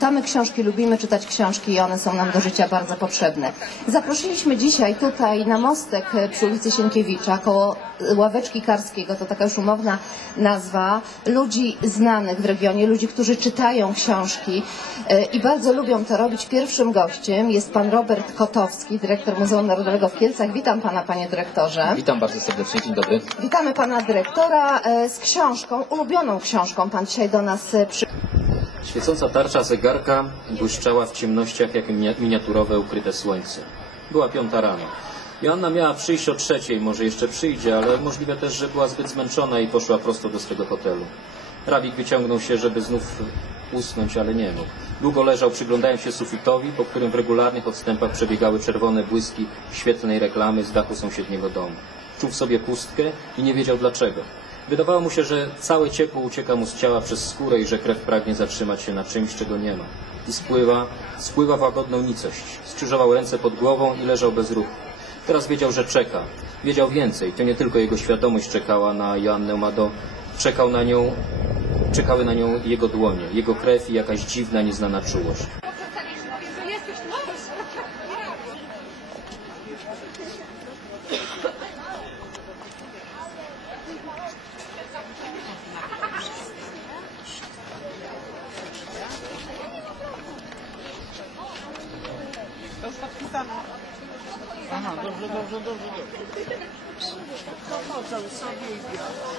czytamy książki, lubimy czytać książki i one są nam do życia bardzo potrzebne. Zaprosiliśmy dzisiaj tutaj na mostek e, przy ulicy Sienkiewicza koło ławeczki Karskiego, to taka już umowna nazwa, ludzi znanych w regionie, ludzi, którzy czytają książki e, i bardzo lubią to robić. Pierwszym gościem jest pan Robert Kotowski, dyrektor Muzeum Narodowego w Kielcach. Witam pana, panie dyrektorze. Witam bardzo serdecznie, dzień dobry. Witamy pana dyrektora e, z książką, ulubioną książką. Pan dzisiaj do nas e, przy... Świecąca tarcza zegarka błyszczała w ciemnościach jak minia- miniaturowe ukryte słońce. Była piąta rano. Joanna miała przyjść o trzeciej, może jeszcze przyjdzie, ale możliwe też, że była zbyt zmęczona i poszła prosto do swego hotelu. Rawik wyciągnął się, żeby znów usnąć, ale nie mógł. Długo leżał, przyglądając się sufitowi, po którym w regularnych odstępach przebiegały czerwone błyski świetnej reklamy z dachu sąsiedniego domu. Czuł w sobie pustkę i nie wiedział dlaczego. Wydawało mu się, że całe ciepło ucieka mu z ciała przez skórę i że krew pragnie zatrzymać się na czymś, czego nie ma. I spływa, spływa w łagodną nicość. Skrzyżował ręce pod głową i leżał bez ruchu. Teraz wiedział, że czeka. Wiedział więcej. To nie tylko jego świadomość czekała na Joannę Mado. Czekał na nią, czekały na nią jego dłonie, jego krew i jakaś dziwna, nieznana czułość. Aha, dobrze, dobrze, dobrze, dobrze. Pomocą sobie i biorę.